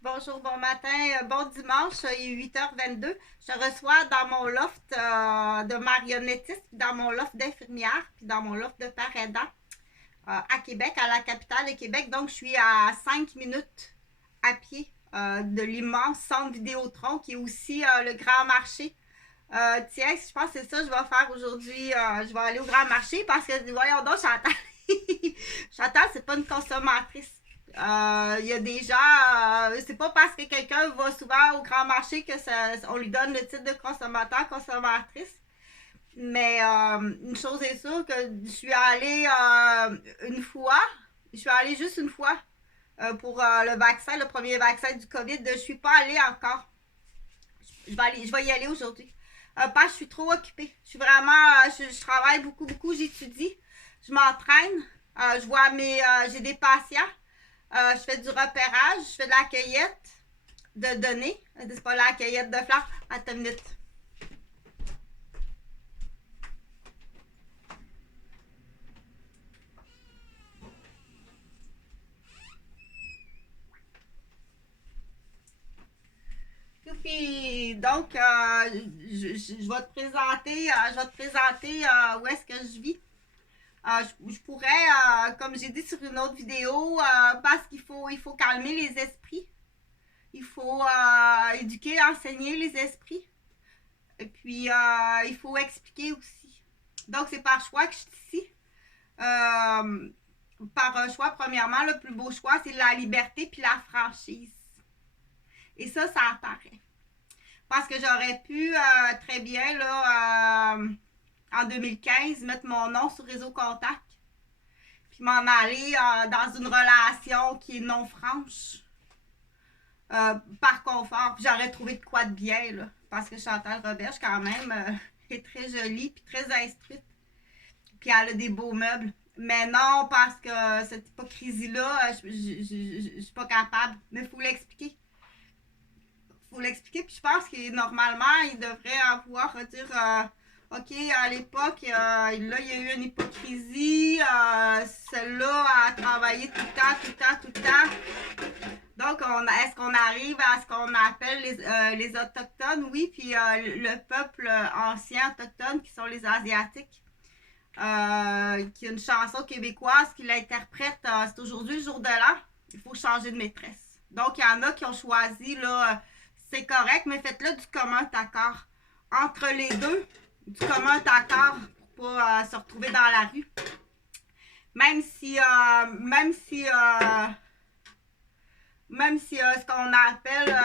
Bonjour, bon matin, bon dimanche, il est 8h22. Je reçois dans mon loft de marionnettiste, puis dans mon loft d'infirmière, puis dans mon loft de père aidant à Québec, à la capitale de Québec. Donc, je suis à 5 minutes à pied de l'immense centre Vidéotron, qui est aussi le grand marché. Tiens, je pense que c'est ça que je vais faire aujourd'hui. Je vais aller au grand marché parce que, voyons donc, Chantal, Chantal, c'est pas une consommatrice. Il y a des gens, c'est pas parce que quelqu'un va souvent au grand marché que on lui donne le titre de consommateur, consommatrice. Mais une chose est sûre que je suis allée une fois, je suis allée juste une fois pour le vaccin, le premier vaccin du COVID. Je suis pas allée encore. Je vais y aller aujourd'hui. Parce que je suis trop occupée. Je suis vraiment, je travaille beaucoup, beaucoup, j'étudie, je m'entraîne, je vois j'ai des patients, je fais du repérage, je fais de la cueillette de données. C'est pas la cueillette de fleurs. Attends une minute. Puis, donc, je vais te présenter, où est-ce que je vis. Je pourrais, comme j'ai dit sur une autre vidéo, parce qu'il faut calmer les esprits. Il faut éduquer, enseigner les esprits. Et puis, il faut expliquer aussi. Donc, c'est par choix que je suis ici. Par un choix, premièrement, le plus beau choix, c'est la liberté puis la franchise. Et ça apparaît. Parce que j'aurais pu très bien, là, en 2015, mettre mon nom sur Réseau Contact. Puis m'en aller dans une relation qui est non franche. Par confort. Puis j'aurais trouvé de quoi de bien, là. Parce que Chantal Roberge, quand même, est très jolie puis très instruite. Puis elle a des beaux meubles. Mais non, parce que cette hypocrisie-là, je suis pas capable. Mais il faut l'expliquer. Faut l'expliquer. Puis je pense que normalement, il devrait avoir dire OK, à l'époque, là, il y a eu une hypocrisie. Celle-là a travaillé tout le temps, tout le temps, tout le temps. Donc, est-ce qu'on arrive à ce qu'on appelle les Autochtones? Oui, puis le peuple ancien autochtone, qui sont les Asiatiques, qui a une chanson québécoise qui l'interprète, c'est aujourd'hui le jour de l'an, il faut changer de maîtresse. Donc, il y en a qui ont choisi, là, c'est correct, mais faites-le du commun accord. Entre les deux, du commun accord pour pas se retrouver dans la rue. Même si, ce qu'on appelle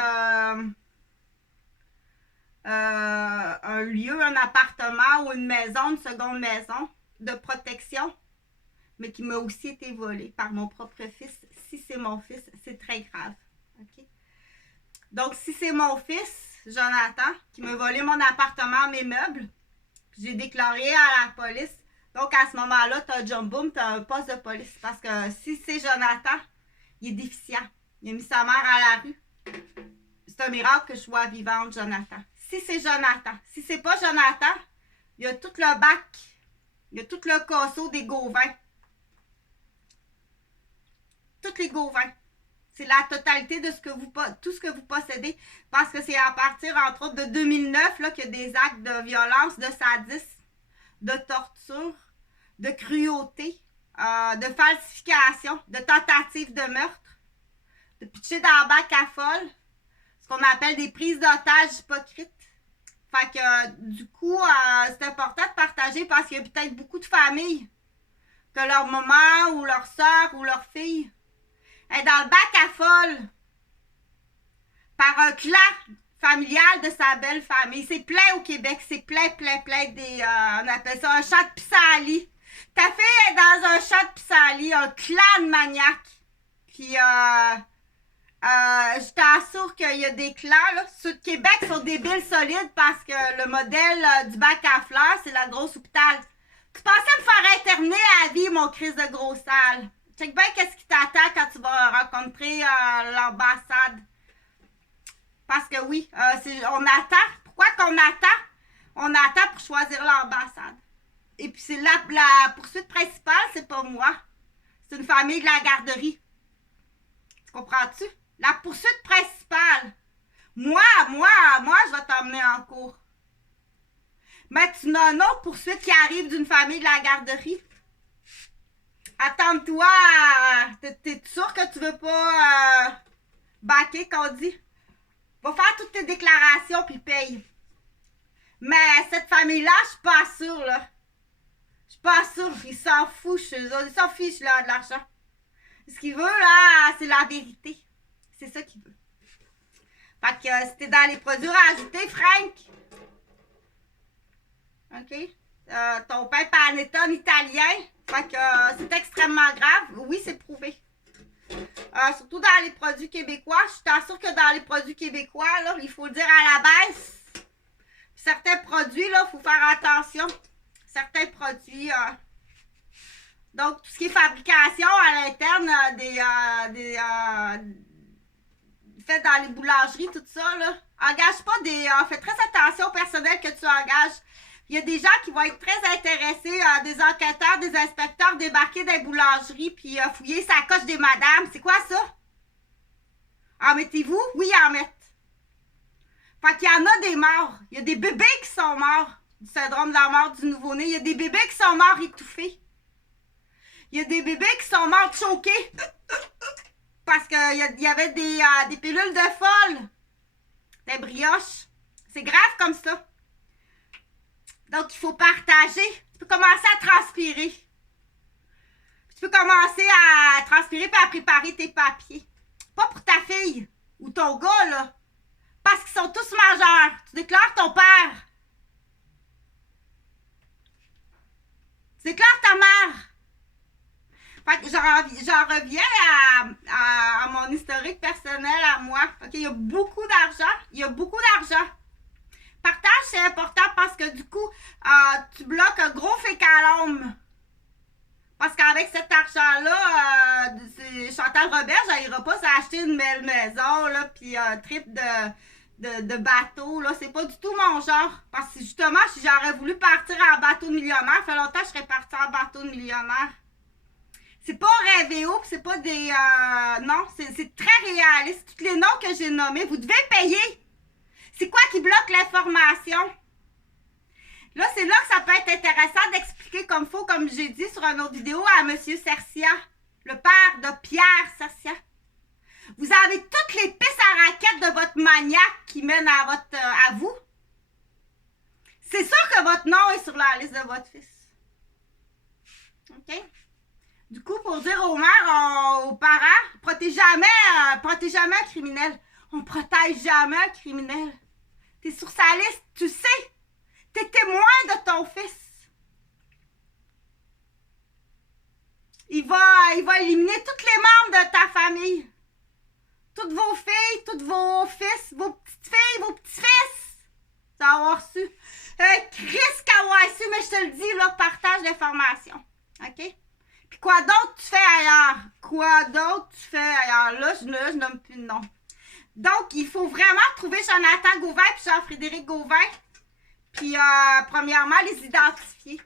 un lieu, un appartement ou une maison, une seconde maison de protection, mais qui m'a aussi été volée par mon propre fils. Si c'est mon fils, c'est très grave. Okay? Donc, si c'est mon fils, Jonathan, qui m'a volé mon appartement, mes meubles, j'ai déclaré à la police. Donc, à ce moment-là, t'as John Boom, t'as un poste de police. Parce que si c'est Jonathan, il est déficient. Il a mis sa mère à la rue. C'est un miracle que je sois vivante, Jonathan. Si c'est Jonathan, si c'est pas Jonathan, il y a tout le bac, il y a tout le casseau des Gauvins. Tous les Gauvins. C'est la totalité de tout ce que vous possédez. Parce que c'est à partir, entre autres, de 2009 là, qu'il y a des actes de violence, de sadisme, de torture, de cruauté, de falsification, de tentative de meurtre, de pitcher dans la bac à folle, ce qu'on appelle des prises d'otages hypocrites. Fait que, du coup, c'est important de partager parce qu'il y a peut-être beaucoup de familles que leur maman ou leur soeur ou leur fille est dans le bac à folle par un clan familial de sa belle famille. C'est plein au Québec, c'est plein des, on appelle ça un champ de pissenlit. Ta fille est dans un champ de pissenlit, un clan de maniaques. Puis, je t'assure qu'il y a des clans, là. Ceux de Québec sont des billes solides parce que le modèle du bac à fleurs, c'est la grosse hôpital. Tu pensais me faire interner à la vie, mon crise de gros sale. Check bien qu'est-ce qui t'attend quand tu vas rencontrer l'ambassade. Parce que oui, on attend. Pourquoi qu'on attend? On attend pour choisir l'ambassade. Et puis c'est la poursuite principale, c'est pas moi. C'est une famille de la garderie. Tu comprends-tu? La poursuite principale. Moi, je vais t'emmener en cours. Mais tu n'as une autre poursuite qui arrive d'une famille de la garderie. Attends-toi, t'es sûr que tu veux pas baquer, qu'on dit? Va faire toutes tes déclarations puis paye. Mais cette famille-là, je suis pas sûre, là. Je suis pas sûre. Ils s'en foutent chez eux. Ils s'en fichent, là, de l'argent. Ce qu'il veut, là, c'est la vérité. C'est ça qu'il veut. Fait que si t'es dans les produits rajoutés, Frank. OK? Ton pain panettone italien. Fait que c'est extrêmement grave. Oui, c'est prouvé. Surtout dans les produits québécois. Je suis sûre que dans les produits québécois, là, il faut le dire à la baisse. Certains produits, là, il faut faire attention. Certains produits. Donc, tout ce qui est fabrication à l'interne, fait dans les boulangeries, tout ça, là. Engage pas des. Fais très attention au personnel que tu engages. Il y a des gens qui vont être très intéressés, des enquêteurs, des inspecteurs, débarquer dans les boulangeries puis fouiller sa coche des madames. C'est quoi ça? En mettez-vous? Oui, en mettent. Fait qu'il y en a des morts. Il y a des bébés qui sont morts du syndrome de la mort du nouveau-né. Il y a des bébés qui sont morts étouffés. Il y a des bébés qui sont morts choqués. Parce qu'il y avait des pilules de folle. Des brioches. C'est grave comme ça. Donc, il faut partager. Tu peux commencer à transpirer. Tu peux commencer à transpirer et à préparer tes papiers. Pas pour ta fille ou ton gars, là. Parce qu'ils sont tous majeurs. Tu déclares ton père. Tu déclares ta mère. Fait que j'en reviens à mon historique personnel à moi. OK, il y a beaucoup d'argent. Il y a beaucoup d'argent. Partage, c'est important parce que du coup, tu bloques un gros fécalome. Parce qu'avec cet argent-là, Chantal Robert, j'arriverai pas à acheter une belle maison, là, puis un trip de bateau, là. C'est pas du tout mon genre. Parce que justement, si j'aurais voulu partir en bateau de millionnaire, ça fait longtemps que je serais partie en bateau de millionnaire. C'est pas Rêvéo, c'est pas des... non, c'est très réaliste. Tous les noms que j'ai nommés, vous devez payer. C'est quoi qui bloque l'information? Là, c'est là que ça peut être intéressant d'expliquer comme faut, comme j'ai dit sur une autre vidéo à M. Cercia, le père de Pierre Cercia. Vous avez toutes les pistes à raquettes de votre maniaque qui mène à vous. C'est sûr que votre nom est sur la liste de votre fils. OK? Du coup, pour dire aux mères, aux parents, protège jamais un criminel. On protège jamais un criminel. T'es sur sa liste, tu sais. T'es témoin de ton fils. Il va éliminer tous les membres de ta famille. Toutes vos filles, tous vos fils, vos petites filles, vos petits-fils. Tu vas avoir su. Chris qu'avoir su, mais je te le dis, là, partage l'information. OK? Puis quoi d'autre tu fais ailleurs? Là, je nomme plus de nom. Donc, il faut vraiment trouver Jonathan Gauvin puis Jean-Frédéric Gauvin. Puis, premièrement, les identifier.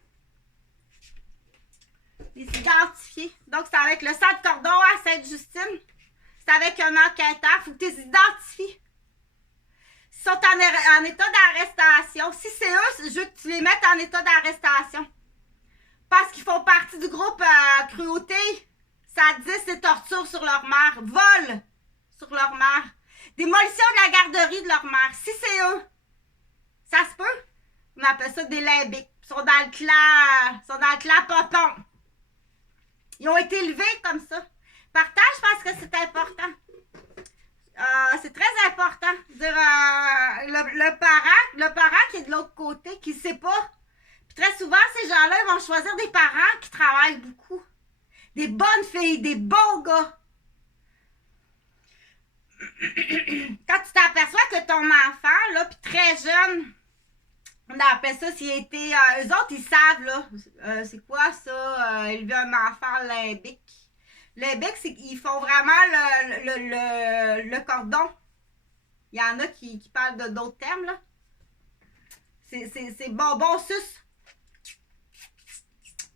Donc, c'est avec le centre cordon à Sainte-Justine. C'est avec un enquêteur. Il faut que tu les identifies. Ils sont en état d'arrestation. Si c'est eux, je veux que tu les mettes en état d'arrestation. Parce qu'ils font partie du groupe cruauté, sadisme et torture sur leur mère. Vol sur leur mère. Démolition de la garderie de leur mère. Si c'est eux, ça se peut. On appelle ça des limbiques. Ils sont dans le clan Popon. Ils ont été élevés comme ça. Partage parce que c'est important. C'est très important. Dire, le parent qui est de l'autre côté, qui ne sait pas. Puis très souvent, ces gens-là, ils vont choisir des parents qui travaillent beaucoup. Des bonnes filles, des bons gars. Quand tu t'aperçois que ton enfant, là, puis très jeune, on appelle ça s'il était... eux autres, ils savent, là. C'est quoi ça? Élever un enfant limbique. Limbique, c'est qu'ils font vraiment le cordon. Il y en a qui parlent d'autres termes, là. C'est bonbon sus.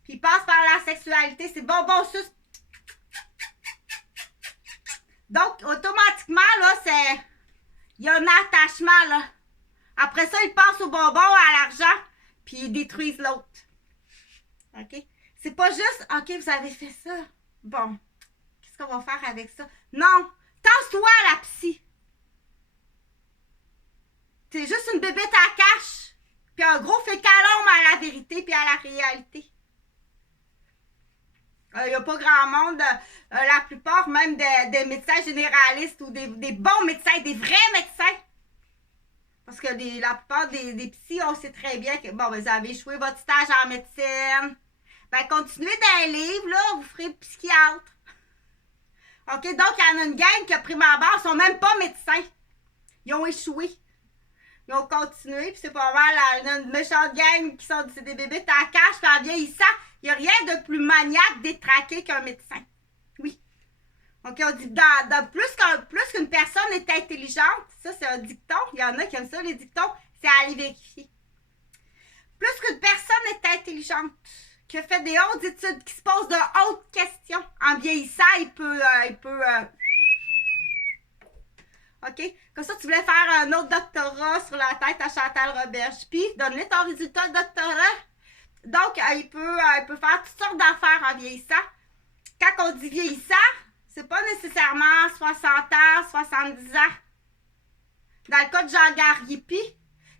Puis ils passent par la sexualité. C'est bonbon sus. Donc, automatiquement, là, il y a un attachement, là. Après ça, ils passent au bonbon, à l'argent, puis ils détruisent l'autre. OK? C'est pas juste, OK, vous avez fait ça. Bon, qu'est-ce qu'on va faire avec ça? Non, tasse-toi à la psy. C'est juste une bébête à cache, puis un gros fécalome à la vérité, puis à la réalité. Il n'y a pas grand monde, la plupart même des médecins généralistes ou des bons médecins, des vrais médecins. Parce que la plupart des psys, on sait très bien que, bon, vous avez échoué votre stage en médecine. Ben, continuez dans les livres, là, vous ferez psychiatre. OK, donc, il y en a une gang qui a pris ma barre, ils sont même pas médecins. Ils ont échoué. Ils ont continué, puis c'est pas mal, une méchante gang qui sont des bébés à cache, puis en vieillissant, il n'y a rien de plus maniaque détraqué qu'un médecin. Oui. OK, on dit plus qu'une personne est intelligente, ça c'est un dicton, il y en a qui aiment ça, les dictons, c'est à aller vérifier. Plus qu'une personne est intelligente, qui a fait des hautes études, qui se pose de hautes questions, en vieillissant, il peut OK? Comme ça, tu voulais faire un autre doctorat sur la tête à Chantal Roberge. Puis, donne-lui ton résultat de doctorat. Donc, il peut faire toutes sortes d'affaires en vieillissant. Quand on dit vieillissant, c'est pas nécessairement 60 ans, 70 ans. Dans le cas de Jean Garriépi,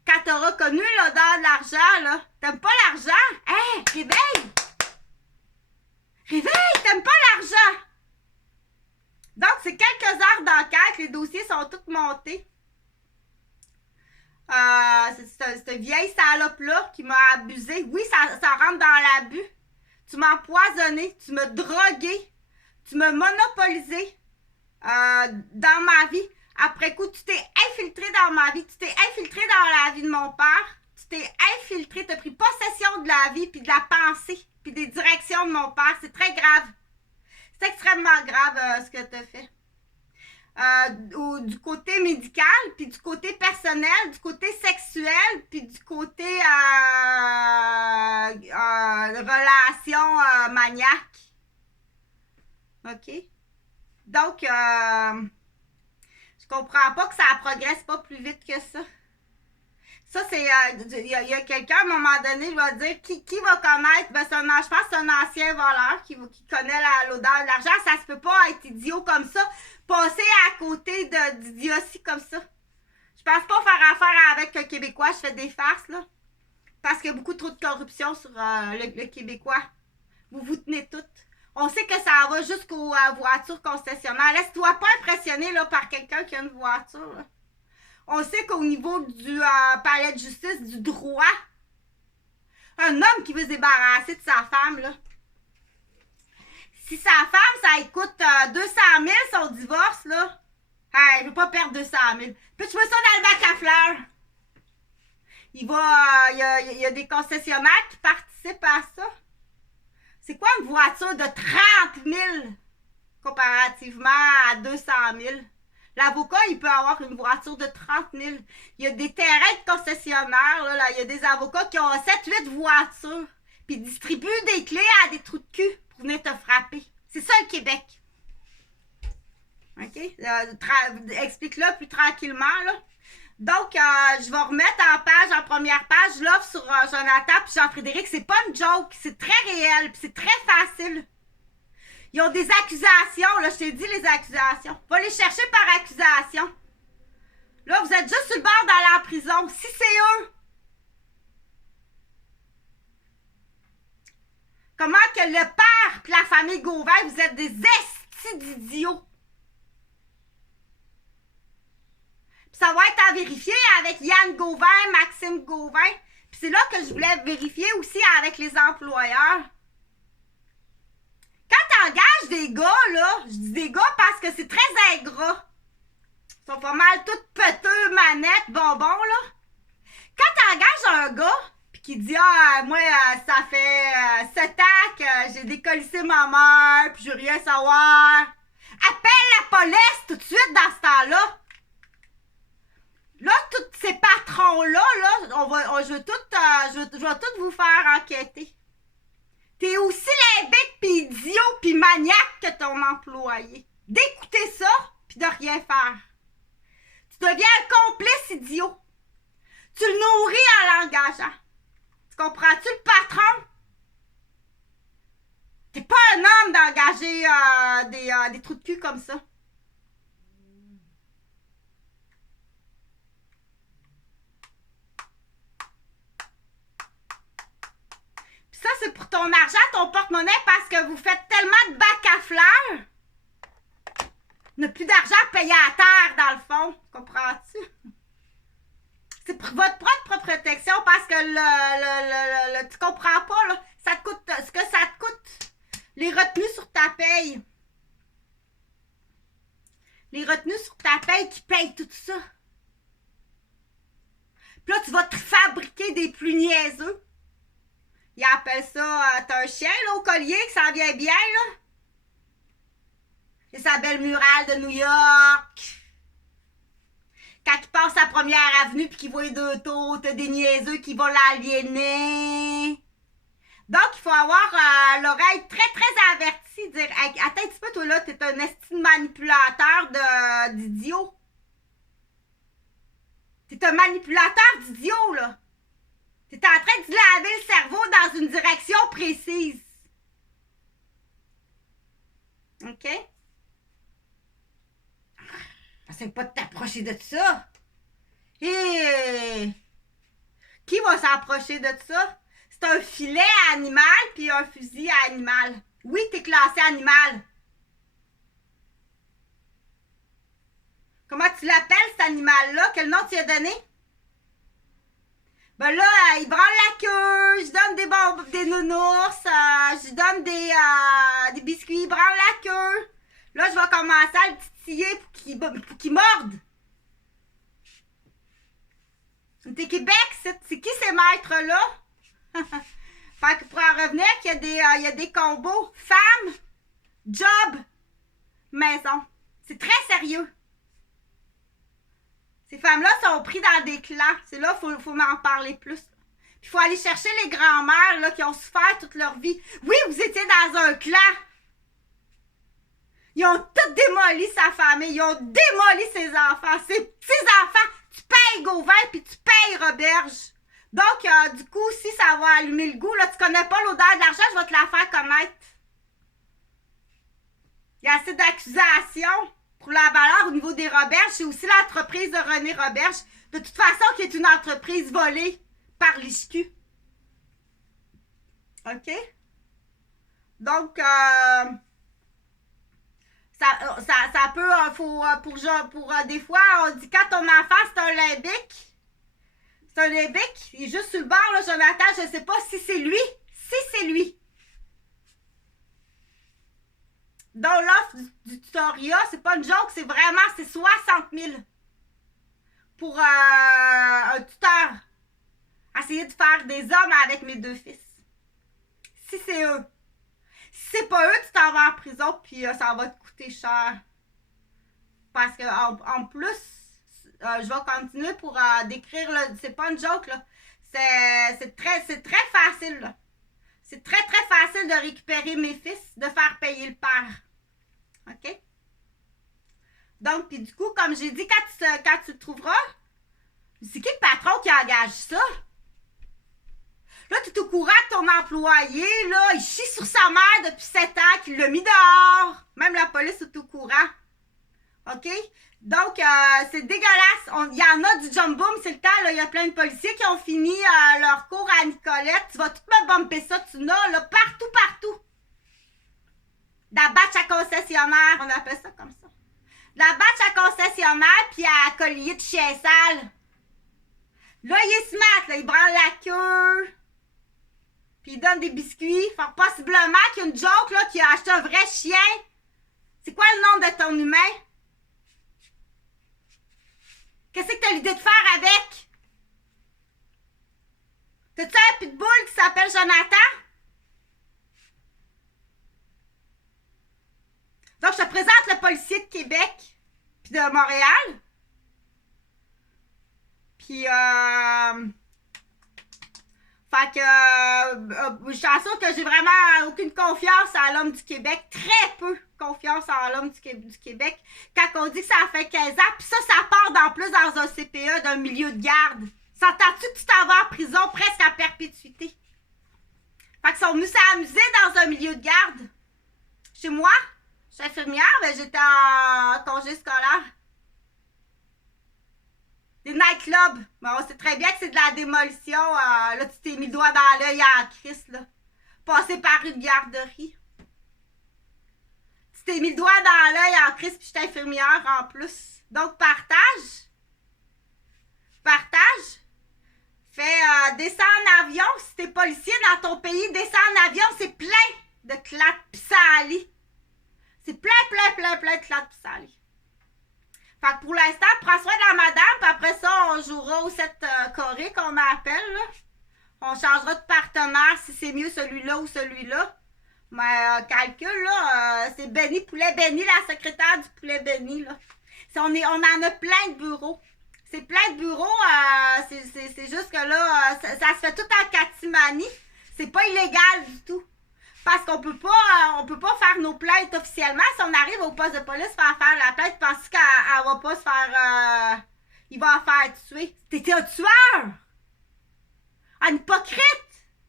quand tu auras connu l'odeur de l'argent, là, t'aimes pas l'argent? Hé, réveille! Réveille, t'aimes pas l'argent! Donc, c'est quelques heures d'enquête. Les dossiers sont tous montés. C'est cette vieille salope-là qui m'a abusé. Oui, ça rentre dans l'abus. Tu m'as empoisonné, tu m'as drogué, tu m'as monopolisé dans ma vie. Après coup, tu t'es infiltré dans ma vie, tu t'es infiltré dans la vie de mon père, tu t'es infiltré, tu as pris possession de la vie, puis de la pensée, puis des directions de mon père. C'est très grave. C'est extrêmement grave ce que tu as fait. Du côté médical, puis du côté personnel, du côté sexuel, puis du côté relation maniaque. OK? Donc, je comprends pas que ça progresse pas plus vite que ça. Ça, c'est. Il y a quelqu'un, à un moment donné, il va dire qui va connaître. Ben, je pense que c'est un ancien voleur qui connaît l'odeur de l'argent. Ça se peut pas être idiot comme ça. Passer à côté d'idiotie comme ça. Je pense pas faire affaire avec un Québécois. Je fais des farces, là. Parce qu'il y a beaucoup trop de corruption sur le Québécois. Vous vous tenez toutes. On sait que ça va jusqu'aux voitures concessionnaires. Laisse-toi pas impressionner là, par quelqu'un qui a une voiture, là. On sait qu'au niveau du palais de justice, du droit, un homme qui veut se débarrasser de sa femme, là, si sa femme, ça coûte 200 000 son divorce, là, il ne veut pas perdre 200 000. Puis tu mets ça dans le bac à fleurs. Il y a des concessionnaires qui participent à ça. C'est quoi une voiture de 30 000 comparativement à 200 000? L'avocat, il peut avoir une voiture de 30 000. Il y a des terrains de concessionnaires, là, il y a des avocats qui ont 7-8 voitures, puis ils distribuent des clés à des trous de cul pour venir te frapper. C'est ça le Québec. OK? Explique-le plus tranquillement, là. Donc, je vais remettre en première page, l'offre sur Jonathan puis Jean-Frédéric. C'est pas une joke, c'est très réel, puis c'est très facile. Ils ont des accusations, là, je t'ai dit les accusations. Va les chercher par accusation. Là, vous êtes juste sur le bord d'aller en prison. Si c'est eux. Comment que le père et la famille Gauvin, vous êtes des estis d'idiots. Puis ça va être à vérifier avec Yann Gauvin, Maxime Gauvin. Puis c'est là que je voulais vérifier aussi avec les employeurs. Quand t'engages des gars, là, je dis des gars parce que c'est très ingrat. Ils sont pas mal tous peteux, manettes, bonbons, là. Quand t'engages un gars, pis qui dit, moi, ça fait 7 ans que j'ai décollissé ma mère, pis je veux rien savoir. Appelle la police tout de suite dans ce temps-là. Là, tous ces patrons-là, là, je vais tous vous faire enquêter. T'es aussi limbique pis idiot pis maniaque que ton employé. D'écouter ça, puis de rien faire. Tu deviens un complice idiot. Tu le nourris en l'engageant. Tu comprends-tu le patron? T'es pas un homme d'engager des trous de cul comme ça. Puis ça, c'est pour ton argent, ton porte-monnaie, parce que vous faites tellement de bac à fleurs. Il n'y a plus d'argent à payer à terre, dans le fond. Comprends-tu? C'est pour votre propre protection, parce que tu comprends pas, là. Ça te coûte ce que ça te coûte. Les retenues sur ta paye. Les retenues sur ta paye qui payent tout ça. Puis là, tu vas te fabriquer des plus niaiseux. Ils appellent ça, t'as un chien, là, au collier, qui s'en vient bien, là. C'est sa belle murale de New York. Quand il passe sa première avenue puis qu'il voit les deux tours, t'as des niaiseux qui vont l'aliéner. Donc, il faut avoir l'oreille très, très avertie. Dire, hey, attends un petit peu, toi, là, t'es un esti de manipulateur d'idiot. T'es un manipulateur d'idiot, là. T'es en train de laver le cerveau dans une direction précise. OK? Essaye pas de t'approcher de ça. Et qui va s'approcher de ça? C'est un filet à animal puis un fusil à animal. Oui, t'es classé animal. Comment tu l'appelles, cet animal-là? Quel nom tu lui as donné? Ben là, il branle la queue, je donne des nounours, je donne des biscuits, il branle la queue. Là, je vais commencer à le titiller pour qu'il morde. T'es Québec, c'est qui ces maîtres-là? Fait que pour en revenir, il y a des combos. Femme, job, maison. C'est très sérieux. Ces femmes-là sont prises dans des clans. C'est là qu'il faut m'en parler plus. Puis il faut aller chercher les grands-mères là, qui ont souffert toute leur vie. Oui, vous étiez dans un clan. Ils ont tout démoli sa famille. Ils ont démoli ses enfants. Ses petits-enfants, tu payes Gauvin puis tu payes Roberge. Donc, du coup, si ça va allumer le goût, là, tu connais pas l'odeur de l'argent, je vais te la faire connaître. Il y a assez d'accusations pour la valeur au niveau des Roberges. C'est aussi l'entreprise de René Roberge. De toute façon, qui est une entreprise volée par l'ISQ. OK? Donc, ça peut, pour des fois, on dit quand ton enfant, c'est un limbique. C'est un limbique. Il est juste sur le bord, là, Jonathan. Je ne sais pas si c'est lui. Si c'est lui. Dans l'offre du tutoriel, c'est pas une joke, c'est 60 000 pour un tuteur. Essayer de faire des hommes avec mes deux fils. Si c'est eux. Si c'est pas eux, tu t'en vas en prison, puis ça va te coûter cher. Parce que en plus, je vais continuer pour décrire, c'est pas une joke, là. C'est très facile, là. C'est très, très facile de récupérer mes fils, de faire payer le père. OK? Donc, puis du coup, comme j'ai dit, quand tu le trouveras, c'est qui le patron qui engage ça? Là, tu es au courant que ton employé, là, il chie sur sa mère depuis 7 ans, qu'il l'a mis dehors. Même la police est au courant. OK? Donc, c'est dégueulasse. Il y en a du jump boom, c'est le temps, là. Il y a plein de policiers qui ont fini leur cours à Nicolette. Tu vas tout me bumper ça, tu n'as, là, partout. La batch à concessionnaire, on appelle ça comme ça. La batch à concessionnaire, puis à collier de chien sale. Là, il est smart, là. Il branle la queue. Puis il donne des biscuits. Fait possiblement qu'il y a une joke, là, qui a acheté un vrai chien. C'est quoi le nom de ton humain? Qu'est-ce que t'as l'idée de faire avec? T'as-tu un pitbull qui s'appelle Jonathan? Donc, je te présente le policier de Québec puis de Montréal. Puis, fait que, je t'assure que j'ai vraiment aucune confiance à l'homme du Québec. Très peu confiance en l'homme du Québec quand on dit que ça fait 15 ans, puis ça part en plus dans un CPE d'un milieu de garde. S'entends-tu que tu t'en vas en prison presque à perpétuité? Fait qu'ils sont venus s'amuser dans un milieu de garde. Chez moi, je suis infirmière, mais j'étais en congé scolaire. Des nightclubs. Bon, on sait très bien que c'est de la démolition. Là, tu t'es mis le doigt dans l'œil en Christ, là. Passer par une garderie. Tu t'es mis le doigt dans l'œil en Christ, puis je suis infirmière en plus. Donc, partage. Partage. Fais descends en avion. Si t'es policier dans ton pays, descends en avion. C'est plein de clats pis sali. C'est plein de clats pis sali. Fait que pour l'instant, prends soin de la madame, puis après ça, on jouera au 7 Corée qu'on m'appelle, là. On changera de partenaire si c'est mieux celui-là ou celui-là. Mais calcul, là, c'est Benny, poulet Benny, la secrétaire du poulet Benny, là. On en a plein de bureaux. C'est plein de bureaux, c'est juste que là, ça se fait tout en catimanie. C'est pas illégal du tout. Parce qu'on peut pas faire nos plaintes officiellement. Si on arrive au poste de police faire la plainte, parce qu'elle va pas se faire... il va en faire tuer. T'es un tueur! Un hypocrite!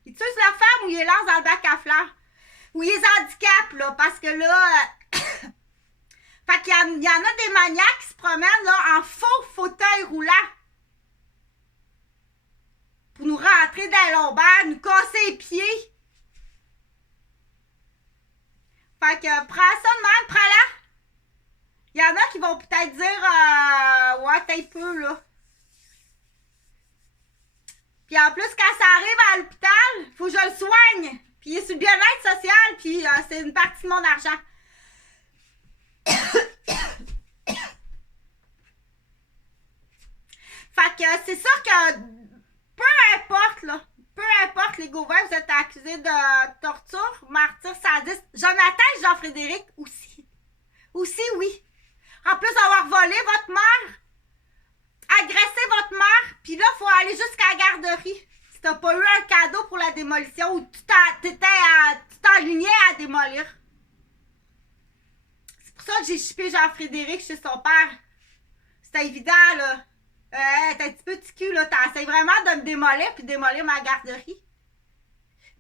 Ils tuent leur femme ou ils les lancent dans le bac à fleurs. Ou ils les handicapent, là, parce que là... fait qu'il y en a des maniaques qui se promènent là, en faux fauteuil roulant. Pour nous rentrer dans les lombaires, nous casser les pieds. Fait que prends ça de même, prends-la. Il y en a qui vont peut-être dire ouais, t'es peu là. Puis en plus, quand ça arrive à l'hôpital, faut que je le soigne. Puis il est sur le bien-être social, puis c'est une partie de mon argent. Fait que c'est sûr que peu importe les gouvernements, vous êtes accusés de torture, martyr, sadiste. Jonathan et Jean-Frédéric aussi. Aussi, oui. En plus d'avoir volé votre mère, agressé votre mère, puis là, il faut aller jusqu'à la garderie. Si t'as pas eu un cadeau pour la démolition ou tu t'enlignais à démolir. C'est pour ça que j'ai chippé Jean-Frédéric chez son père. C'était évident, là. T'es un petit peu petit cul, là. T'essayes vraiment de me démolir puis démolir ma garderie.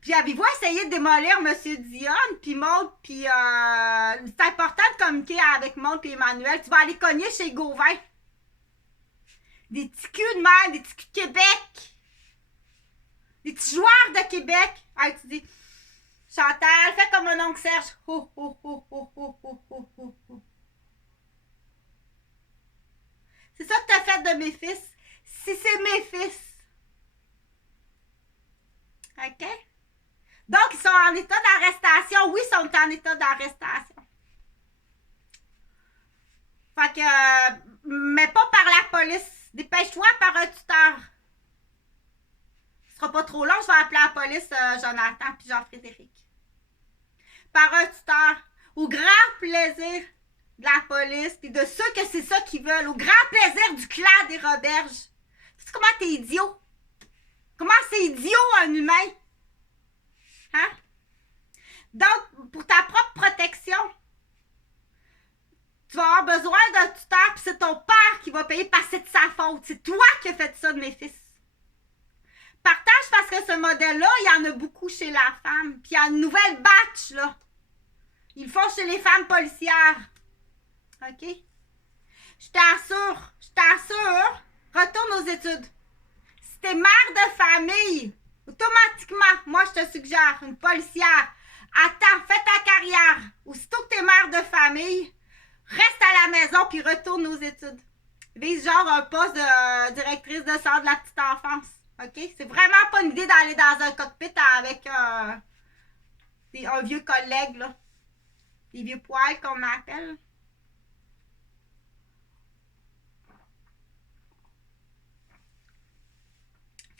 Puis avez-vous essayé de démolir M. Dionne puis Maud, puis c'est important de communiquer avec Maud puis Emmanuel. Tu vas aller cogner chez Gauvin. Des petits culs de même, des petits culs de Québec. Des petits joueurs de Québec. Hey, tu dis, Chantal, fais comme mon oncle Serge. Ho, ho, ho, ho, ho, ho, ho, ho, ho. C'est ça que t'as fait de mes fils. Si c'est mes fils. OK? Donc, ils sont en état d'arrestation. Oui, ils sont en état d'arrestation. Fait que, mais pas par la police. Dépêche-toi par un tuteur. Ce sera pas trop long, je vais appeler la police, Jonathan puis Jean-Frédéric. Par un tuteur. Au grand plaisir de la police, puis de ceux que c'est ça qu'ils veulent. Au grand plaisir du clan des Roberges. Tu sais comment t'es idiot? Comment c'est idiot un humain? Hein? Donc, pour ta propre protection, tu vas avoir besoin d'un tuteur, puis c'est ton père qui va payer parce que c'est de sa faute. C'est toi qui as fait ça de mes fils. Partage parce que ce modèle-là, il y en a beaucoup chez la femme. Puis il y a une nouvelle batch, là. Ils le font chez les femmes policières. OK? Je t'assure, retourne aux études. Si t'es mère de famille, automatiquement, moi je te suggère, une policière, attends, fais ta carrière. Aussitôt que t'es mère de famille, reste à la maison puis retourne aux études. Vise genre un poste de directrice de centre de la petite enfance. OK? C'est vraiment pas une idée d'aller dans un cockpit avec un vieux collègue, là. Des vieux poils qu'on m'appelle.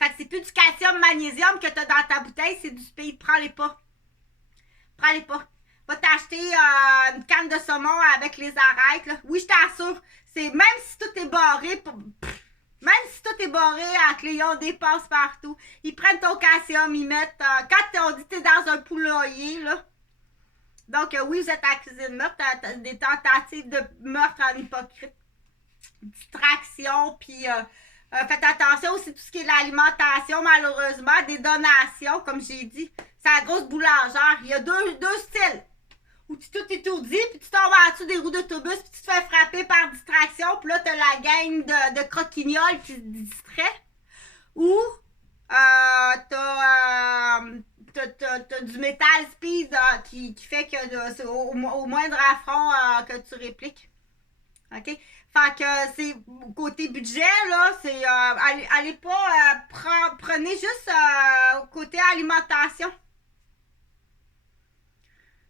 Fait que c'est plus du calcium, magnésium que t'as dans ta bouteille, c'est du speed. Prends-les pas. Prends-les pas. Va t'acheter une canne de saumon avec les arêtes, là. Oui, je t'assure. C'est même si tout est barré, même si tout est barré à crayon, des passes partout, ils prennent ton calcium, ils mettent... quand on dit que t'es dans un poulailler, là, Donc, oui, vous êtes accusé de meurtre, des tentatives de meurtre en hypocrite, distraction, puis faites attention aussi tout ce qui est l'alimentation, malheureusement, des donations, comme j'ai dit. C'est la grosse boulangère. Il y a deux styles. Où tu tout étourdi, puis tu tombes en dessous des roues d'autobus, puis tu te fais frapper par distraction, puis là, t'as la gang de croquignoles qui te distrait. Ou t'as du métal speed qui fait que c'est au moindre affront que tu répliques. OK? Fait que c'est côté budget, là, c'est allez pas prenez juste côté alimentation.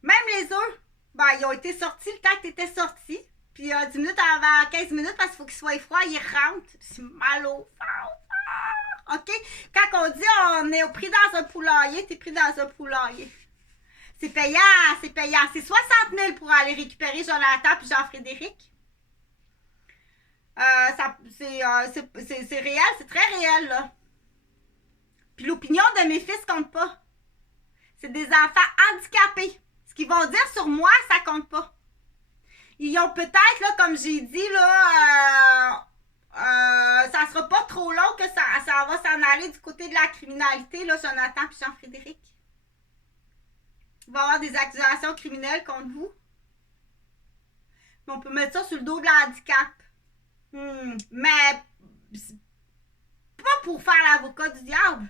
Même les œufs, ben, ils ont été sortis le temps que tu étais sorti. Puis 10 minutes avant 15 minutes, parce qu'il faut qu'ils soient froids, ils rentrent. C'est mal au fond. OK? Quand on dit on est pris dans un poulailler, t'es pris dans un poulailler. C'est payant, c'est payant. C'est 60 000 pour aller récupérer Jonathan puis Jean-Frédéric. C'est réel, c'est très réel, là. Puis l'opinion de mes fils compte pas. C'est des enfants handicapés. Ce qu'ils vont dire sur moi, ça compte pas. Ils ont peut-être, là, comme j'ai dit, là, ça sera pas trop long que ça va s'en aller du côté de la criminalité, là, Jonathan et Jean-Frédéric. Il va y avoir des accusations criminelles contre vous. Mais on peut mettre ça sur le dos de l'handicap. Mais pas pour faire l'avocat du diable.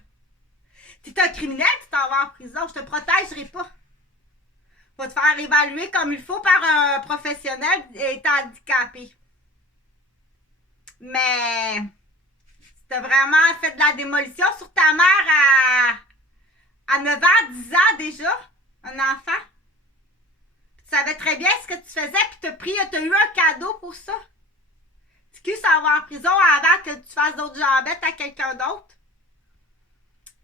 Tu es un criminel, tu t'en vas en prison. Je te protégerai pas. Va te faire évaluer comme il faut par un professionnel étant handicapé. Mais si t'as vraiment fait de la démolition sur ta mère à 9 ans, 10 ans déjà, un enfant, tu savais très bien ce que tu faisais, puis t'as eu un cadeau pour ça. Tu s'en va en prison avant que tu fasses d'autres jambettes à quelqu'un d'autre.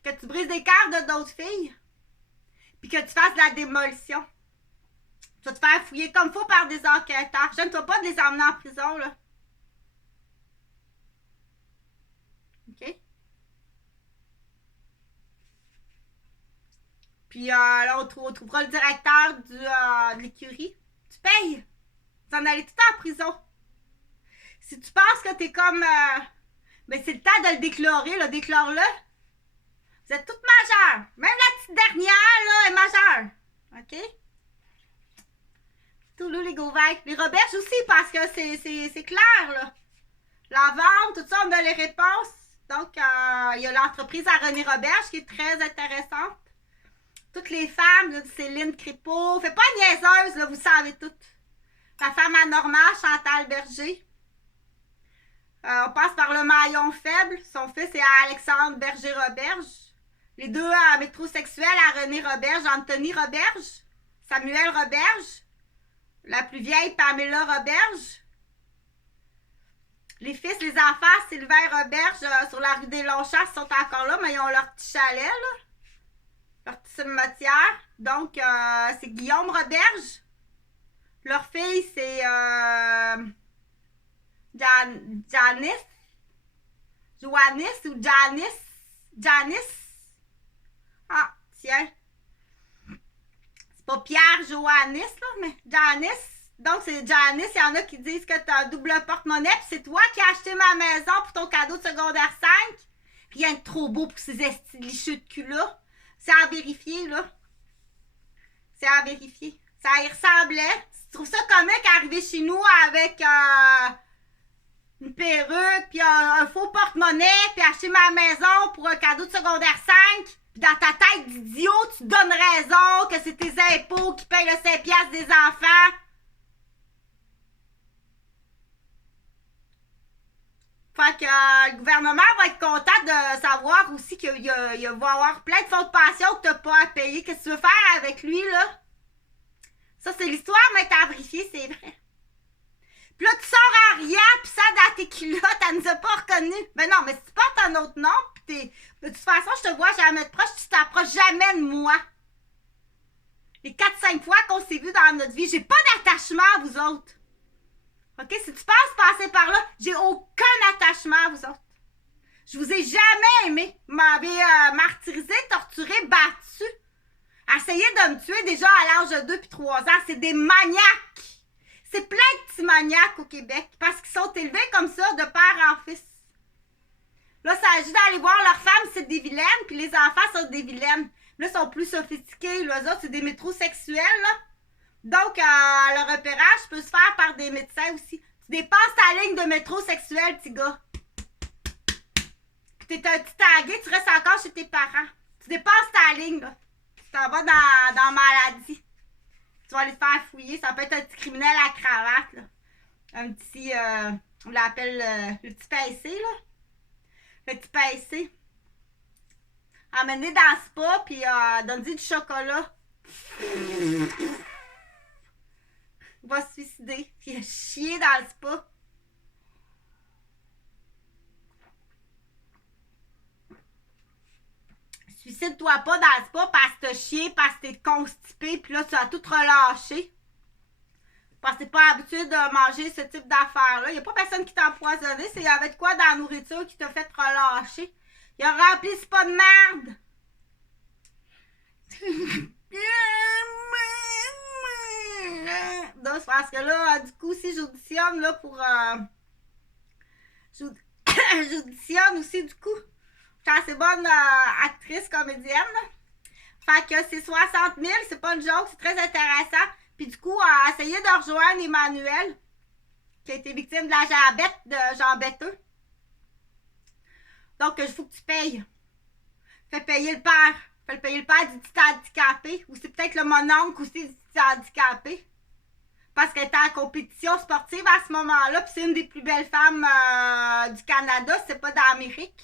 Que tu brises des cœurs de d'autres filles. Puis que tu fasses de la démolition. Tu vas te faire fouiller comme il faut par des enquêteurs. Je ne dois pas de les emmener en prison, là. OK? Puis là, on trouvera le directeur de l'écurie. Tu payes. Tu en allais tout en prison. Si tu penses que t'es comme... mais c'est le temps de le déclarer, là. Déclare-le. Vous êtes toutes majeures. Même la petite dernière, là, est majeure. OK? Toulouse, les Gauvêques. Les Roberges aussi, parce que c'est clair, là. La vente, tout ça, on a les réponses. Donc, il y a l'entreprise à René Roberge qui est très intéressante. Toutes les femmes, là, Céline Crépeau. Fais pas niaiseuse, là, vous savez toutes. La femme anormale, Chantal Berger. On passe par le maillon faible. Son fils est Alexandre Berger-Roberge. Les deux métrosexuels à René Roberge, Anthony Roberge, Samuel Roberge. La plus vieille, Pamela Roberge. Les fils, les enfants, Sylvain Roberge, sur la rue des Longchamps, sont encore là, mais ils ont leur petit chalet, là. Leur petit cimetière. Donc, c'est Guillaume Roberge. Leur fille, c'est Janice. Joannis ou Janice. Janice. Ah, tiens. C'est pas Pierre Joannis, là, mais Janice. Donc, c'est Janice. Il y en a qui disent que tu as un double porte-monnaie. Puis c'est toi qui as acheté ma maison pour ton cadeau de secondaire 5. Rien de trop beau pour ces estilicheux de cul-là. C'est à vérifier, là. C'est à vérifier. Ça y ressemblait. Tu trouves ça comique arriver chez nous avec une perruque, puis un faux porte-monnaie, puis acheter ma maison pour un cadeau de secondaire 5. Puis dans ta tête d'idiot, tu donnes raison que c'est tes impôts qui payent le 5$ des enfants. Fait que le gouvernement va être content de savoir aussi qu'il va y avoir plein de fonds de pension que tu n'as pas à payer. Qu'est-ce que tu veux faire avec lui, là? Ça, c'est l'histoire, mais t'as vérifié, c'est vrai. Puis là, tu sors en riant, puis ça dans tes culottes, elle nous a pas reconnus. Ben non, mais si tu portes un autre nom, puis de toute façon, je te vois jamais de proche, tu t'approches jamais de moi. Les 4-5 fois qu'on s'est vus dans notre vie, j'ai pas d'attachement à vous autres. OK? Si tu penses passer par là, j'ai aucun attachement à vous autres. Je vous ai jamais aimé. Vous m'avez martyrisé, torturé, battu. essayer de me tuer déjà à l'âge de 2 puis 3 ans. C'est des maniaques. C'est plein de petits maniaques au Québec parce qu'ils sont élevés comme ça de père en fils. Là, ça s'agit d'aller voir leurs femmes, c'est des vilaines, puis les enfants sont des vilaines. Là, ils sont plus sophistiqués. Là, eux autres, c'est des métrosexuels, là. Donc, le repérage peut se faire par des médecins aussi. Tu dépasses ta ligne de métrosexuel, petit gars. Puis t'es un petit tagué, tu restes encore chez tes parents. Tu dépasses ta ligne, là. Tu t'en vas dans maladie. Tu vas aller te faire fouiller. Ça peut être un petit criminel à cravate, là. Un petit, on l'appelle le petit pincé, là. Le petit pincé. Emmener dans le spa, puis donner du chocolat. Il va se suicider. Puis il a chié dans le spa. Suicide-toi pas dans le spa parce que t'as chié, parce que t'es constipé, puis là, tu as tout relâché. Parce que t'es pas habitué de manger ce type d'affaires-là. Il n'y a pas personne qui t'a empoisonné. C'est avec quoi dans la nourriture qui t'a fait relâcher. Il a rempli ce pas de merde. Donc, c'est parce que là, du coup, si j'auditionne là pour... j'auditionne aussi, du coup. Je suis assez bonne actrice, comédienne. Fait que c'est 60 000, c'est pas une joke, c'est très intéressant. Puis du coup, essayer de rejoindre Emmanuel, qui a été victime de la jambette de Jean Betteux. Donc, il faut que tu payes. Fais payer le père. Fais payer le père du petit handicapé. Ou c'est peut-être le mononcle aussi du petit handicapé. Parce qu'elle était en compétition sportive à ce moment-là. Puis c'est une des plus belles femmes du Canada. C'est pas d'Amérique.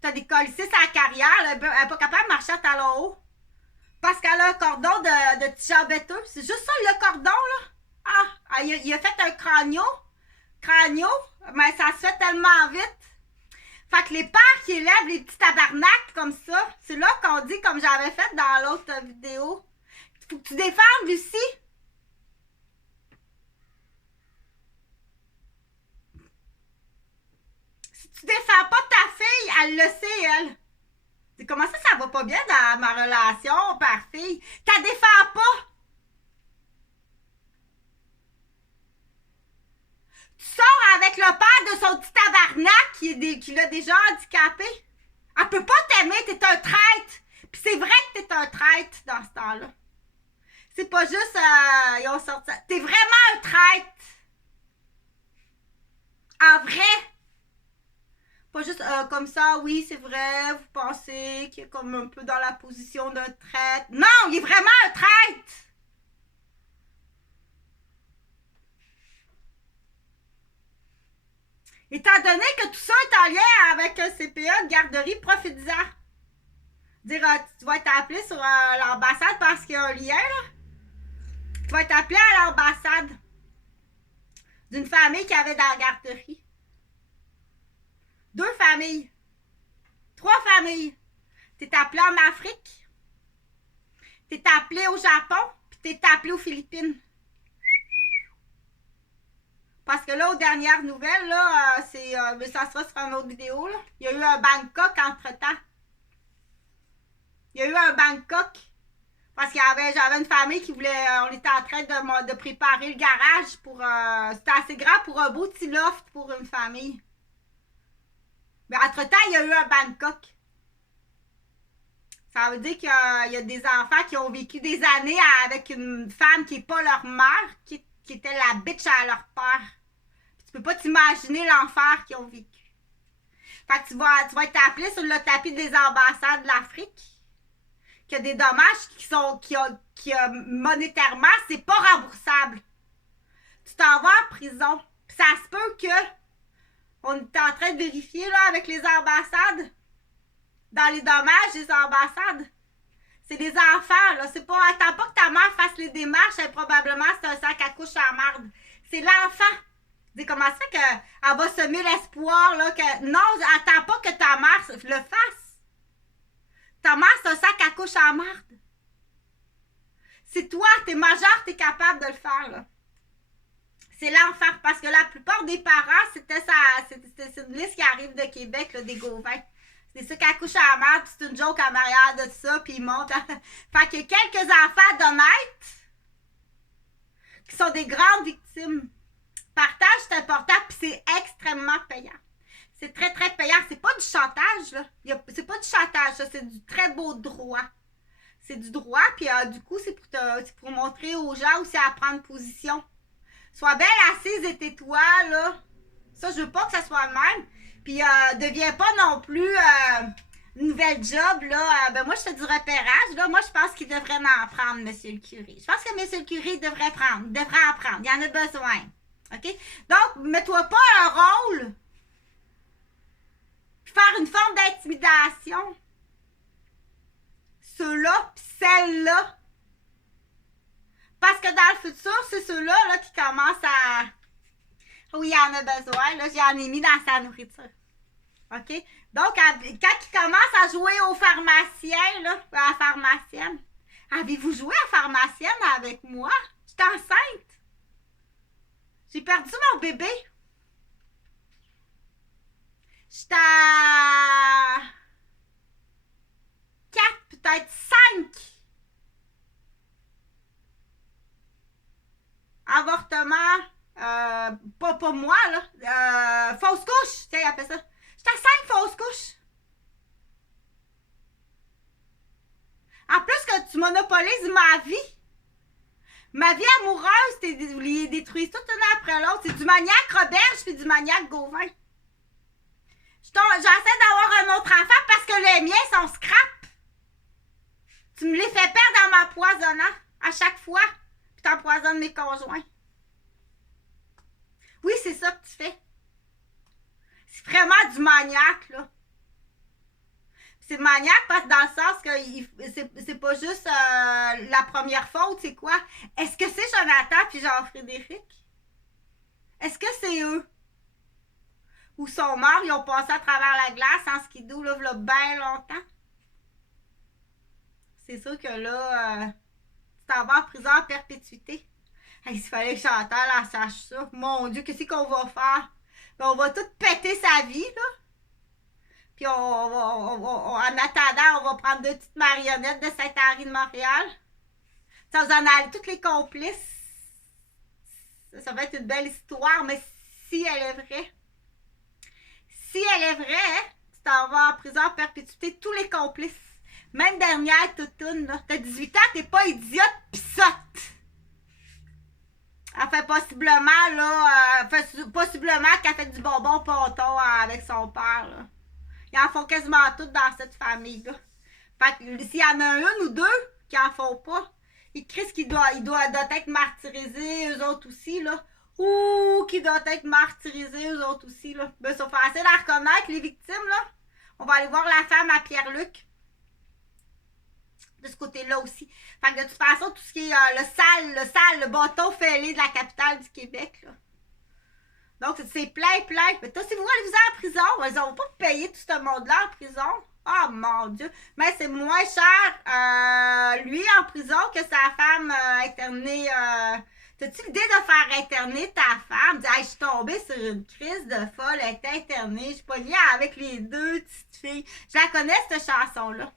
T'as des colissés à la carrière. Elle n'est pas capable de marcher à talons hauts. Parce qu'elle a un cordon de petit jambeteux. C'est juste ça, le cordon, là. Ah, il a fait un crânio. Mais ça se fait tellement vite. Fait que les pères qui élèvent les petits tabarnaks comme ça, c'est là qu'on dit, comme j'avais fait dans l'autre vidéo, faut que tu défendes Lucie. Si tu défends pas ta fille, elle le sait, elle. C'est comment ça va pas bien dans ma relation père-fille? T'as défends pas. Tu sors avec le père de son petit tabarnak qui l'a déjà handicapé. Elle peut pas t'aimer, t'es un traître. Puis c'est vrai que t'es un traître dans ce temps-là. C'est pas juste, ils ont sorti. T'es vraiment un traître. En vrai. Pas juste comme ça, oui, c'est vrai, vous pensez qu'il est comme un peu dans la position d'un traître. Non, il est vraiment un traître. Étant donné que tout ça est en lien avec un CPA de garderie, profite-en. Dire, tu vas être appelé sur l'ambassade parce qu'il y a un lien, là. Tu vas être appelé à l'ambassade d'une famille qui avait dans la garderie. 2 familles. 3 familles. T'es appelé en Afrique. T'es appelé au Japon. Puis t'es appelé aux Philippines. Parce que là, aux dernières nouvelles, là, mais ça sera sur une autre vidéo, là. Il y a eu un Bangkok entre-temps. Il y a eu un Bangkok. Parce j'avais une famille qui voulait... on était en train de préparer le garage pour... c'était assez grand pour un beau petit loft pour une famille. Mais entre-temps, il y a eu un Bangkok. Ça veut dire qu'il y a des enfants qui ont vécu des années avec une femme qui n'est pas leur mère, qui était la bitch à leur père. Puis tu peux pas t'imaginer l'enfer qu'ils ont vécu. Fait que tu vas être appelé sur le tapis des ambassades de l'Afrique. Qu'il y a des dommages qui monétairement, c'est pas remboursable. Tu t'en vas en prison. Puis ça se peut que on est en train de vérifier là, avec les ambassades. Dans les dommages des ambassades. C'est des enfants, là. C'est pas. Attends pas que ta mère fasse les démarches, probablement c'est un sac à couche à marde. C'est l'enfant. Dis comment ça qu'elle va semer l'espoir, là, que. Non, attends pas que ta mère le fasse. Ta mère, c'est un sac à couche à marde. C'est toi, t'es majeur, t'es capable de le faire, là. C'est l'enfant. Parce que la plupart des parents, c'est une liste qui arrive de Québec, là, des Gauvins. C'est ça qu'elle couche à la mère, puis c'est une joke en arrière de ça, puis il monte. Fait qu'il y a quelques enfants d'honnêtes qui sont des grandes victimes. Partage, c'est important, puis c'est extrêmement payant. C'est très, très payant. C'est pas du chantage, là. C'est pas du chantage, ça. C'est du très beau droit. C'est du droit, puis du coup, c'est pour montrer aux gens aussi à prendre position. Sois belle assise et tais-toi, là. Ça, je veux pas que ça soit le même. Puis, deviens pas non plus une nouvelle job, là. Ben, moi, je fais du repérage, là. Moi, je pense qu'il devrait en prendre, monsieur le curé. Je pense que monsieur le curé devrait en prendre. Il y en a besoin. OK? Donc, mets-toi pas un rôle. Faire une forme d'intimidation. Ceux-là, puis celle-là. Parce que dans le futur, c'est ceux-là là, qui commencent à... Oui, il en a besoin. Là, j'en ai mis dans sa nourriture. OK? Donc, quand il commence à jouer au pharmacien, là, à la pharmacienne, avez-vous joué à la pharmacienne avec moi? J'étais enceinte. J'ai perdu mon bébé. J'étais à 4, peut-être 5 avortements. Pas moi, là. Fausse couche. Tiens, il appelle ça. J'étais à 5 fausses couches. En plus que tu monopolises ma vie. Ma vie amoureuse, vous les détruisez tout un après l'autre. C'est du maniaque Roberge puis du maniaque Gauvin. J'essaie d'avoir un autre enfant parce que les miens sont scrap. Tu me les fais perdre en m'empoisonnant à chaque fois. Puis t'empoisonnes mes conjoints. Oui, c'est ça que tu fais. C'est vraiment du maniaque, là. C'est maniaque parce que dans le sens que c'est pas juste la première faute, c'est quoi? Est-ce que c'est Jonathan puis Jean-Frédéric? Est-ce que c'est eux? Ou sont morts, ils ont passé à travers la glace en skidoo, là, bien longtemps? C'est sûr que là, tu t'en vas en prison à perpétuité. Hey, s'il fallait que Chantal en sache ça, mon Dieu, qu'est-ce qu'on va faire? Ben, on va tout péter sa vie, là. Puis en attendant, on va prendre 2 petites marionnettes de Saint-Henri de Montréal. Ça vous en a toutes les complices. Ça va être une belle histoire, mais si elle est vraie. Si elle est vraie, tu t'en vas en prison à perpétuité, tous les complices. Même dernière toutoune, là. T'as 18 ans, t'es pas idiote pis sotte. Elle fait possiblement, là, possiblement qu'elle fait du bonbon ponton avec son père, là. Ils en font quasiment toutes dans cette famille-là. Fait que s'il y en a une ou deux qui en font pas, ils crient qu'ils doivent être martyrisés, eux autres aussi, là. Ou qui doivent être martyrisés, eux autres aussi, là. Ben, c'est facile à reconnaître, les victimes, là. On va aller voir la femme à Pierre-Luc. De ce côté-là aussi. Fait que de toute façon, tout ce qui est le bateau fêlé de la capitale du Québec, là. Donc, c'est plein. Mais toi, si vous voulez vous en prison, ils n'ont pas payé tout ce monde-là en prison. Oh mon Dieu! Mais c'est moins cher, lui, en prison que sa femme internée. T'as-tu l'idée de faire interner ta femme? Dis, hey, je suis tombée sur une crise de folle, elle est internée, je suis pognée avec les 2 petites filles. Je la connais, cette chanson-là.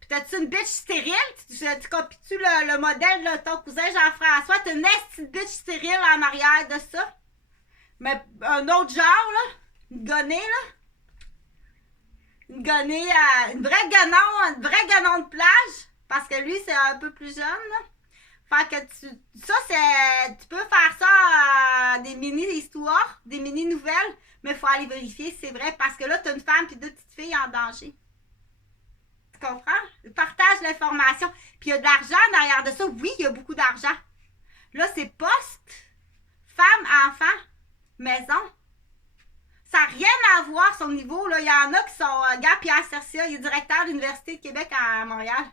Puis t'as-tu une bitch stérile? Tu copies-tu le modèle de ton cousin Jean-François? T'as une petite bitch stérile en arrière de ça? Mais un autre genre, là, une gonée, là. Une gonée, une vraie ganon de plage. Parce que lui, c'est un peu plus jeune, là. Fait que tu peux faire ça des mini-histoires, des mini-nouvelles, mais il faut aller vérifier si c'est vrai. Parce que là, tu as une femme et 2 petites filles en danger. Tu comprends? Partage l'information. Puis il y a de l'argent derrière de ça. Oui, il y a beaucoup d'argent. Là, c'est poste, femme, enfant, maison. Ça n'a rien à voir son niveau. Là. Il y en a qui sont... Gars, Pierre Cercia, il est directeur de l'Université de Québec à Montréal.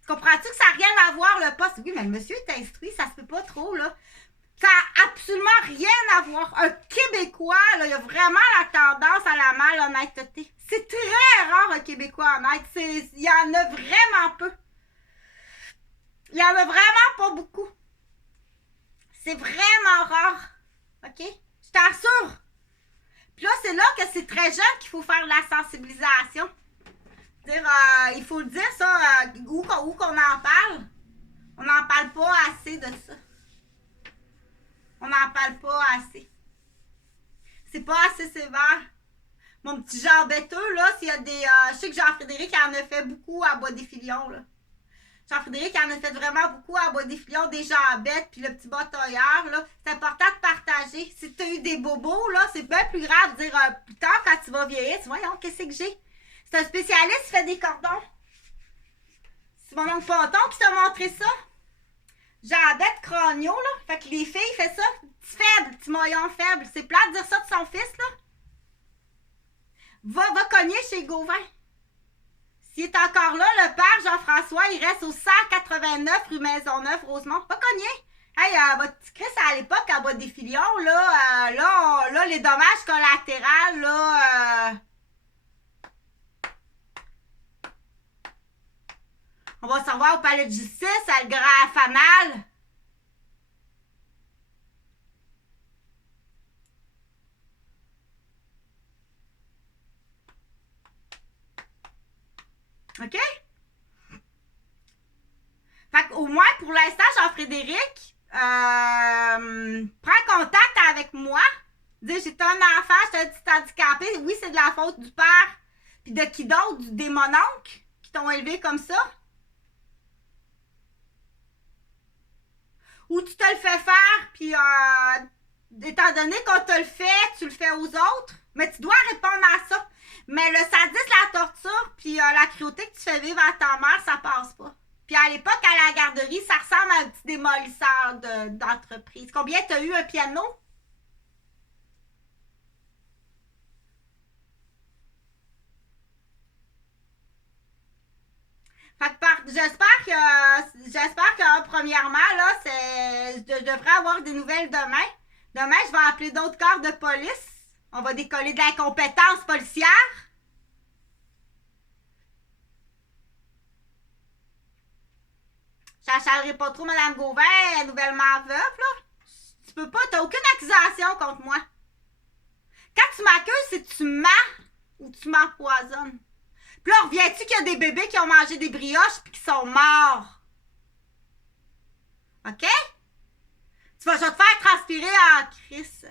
Tu comprends-tu que ça n'a rien à voir le poste? Oui, mais le monsieur est instruit, ça se peut pas trop, là. Ça n'a absolument rien à voir. Un Québécois, là, il a vraiment la tendance à la malhonnêteté. C'est très rare, un Québécois honnête. Il y en a vraiment peu. Il y en a vraiment pas beaucoup. C'est vraiment rare. OK? Je t'assure. Puis là, c'est là que c'est très très jeune qu'il faut faire de la sensibilisation. Dire, il faut le dire, ça, où qu'on en parle. On n'en parle pas assez de ça. On n'en parle pas assez. C'est pas assez sévère. Mon petit Jean bêteux, là, s'il y a des... je sais que Jean-Frédéric en a fait beaucoup à Bois-des-Filions, là. Jean-Frédéric en a fait vraiment beaucoup à Bois-des-Filions, des gens bêtes, puis le petit batailleur, là. C'est important de partager. Si tu as eu des bobos, là, c'est bien plus grave de dire plus tard, quand tu vas vieillir, tu vois, qu'est-ce que j'ai? C'est un spécialiste qui fait des cordons. C'est mon oncle Ponton qui t'a montré ça. Jean bête crânio, là. Fait que les filles font ça. Petit faible, petit moyen faible. C'est plat de dire ça de son fils, là. Va cogner chez Gauvin. S'il est encore là, le père Jean-François, il reste au 189 rue Maisonneuve, Rosemont. Va cogner. Hey, votre petit Chris, à l'époque, à Bois-des-Filions, là, là, les dommages collatéraux, là, on va se revoir au palais de justice, à le grand fanal. OK? Fait qu'au moins, pour l'instant, Jean-Frédéric, prends contact avec moi. Dis, j'étais un enfant, j'étais un petit handicapé. Oui, c'est de la faute du père. Puis de qui d'autre? Des mononcles qui t'ont élevé comme ça? Ou tu te le fais faire, puis étant donné qu'on te le fait, tu le fais aux autres? Mais tu dois répondre à ça. Mais le sadisme, la torture, puis la cruauté que tu fais vivre à ta mère, ça passe pas. Puis à l'époque, à la garderie, ça ressemble à un petit démolisseur d'entreprise. Combien t'as eu un piano? Fait que j'espère que premièrement, là, je devrais avoir des nouvelles demain. Demain, je vais appeler d'autres corps de police. On va décoller de l'incompétence policière. J'achalerai pas trop Mme Gauvin, elle est nouvellement veuve, là. Tu peux pas, t'as aucune accusation contre moi. Quand tu m'accuses, c'est que tu mens ou tu m'empoisonnes. Puis là, reviens-tu qu'il y a des bébés qui ont mangé des brioches puis qui sont morts? OK? Je vais te faire transpirer en crise.